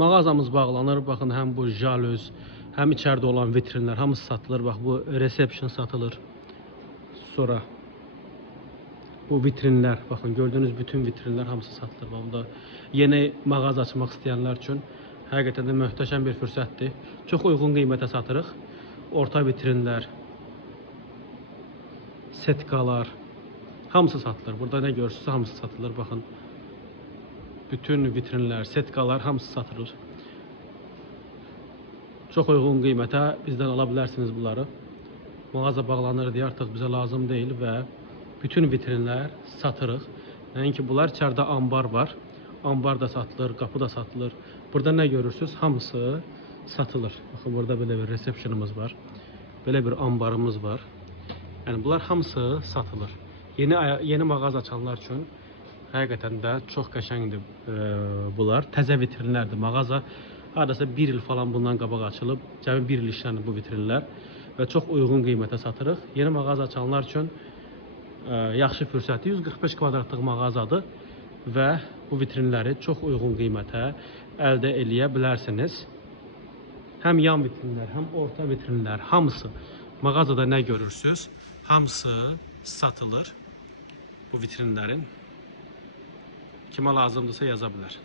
Mağazamız bağlanır. Baxın, həm bu jalüz, həm içəridə olan vitrinlər hamısı satılır. Bax, bu reception satılır. Sonra bu vitrinlər, baxın, gördüyünüz bütün vitrinlər hamısı satılır. Bunda yeni mağaza açmaq istəyənlər üçün həqiqətən də möhtəşəm bir fürsətdir. Çox uyğun qiymətə satırıq. Orta vitrinlər, setkalar, hamısı satılır. Burada nə görürsünüz, hamısı satılır. Baxın, bütün vitrinlər, setkalar hamısı satılır. Çox uyğun qiymətə bizdən ala bilərsiniz bunları. Mağaza bağlanır deyə artıq bizə lazım deyil və bütün vitrinlər satırıq. Nəinki bunlar, içəridə ambar var. Ambar da satılır, qapı da satılır. Burada nə görürsünüz, hamısı satılır. Baxın, burada belə bir resepsiyonumuz var. Belə bir ambarımız var. Yəni bunlar hamısı satılır. Yeni mağaza açanlar üçün həqiqətən də çox qəşəngdir bunlar. Təzə vitrinlərdir. Mağaza hardasa 1 il falan bundan qabaq açılıb. Cəmi 1 il işlənir bu vitrinlər və çox uyğun qiymətə satırıq. Yeni mağaza açanlar üçün yaxşı fürsətdir. 145 kvadratlıq mağazadır və bu vitrinləri çox uyğun qiymətə əldə eləyə bilərsiniz. Həm yan vitrinlər, həm orta vitrinlər, hamısı mağazada nə görürsünüz, hamısı satılır bu vitrinlərin. Kimə lazımdırsa yaza bilər.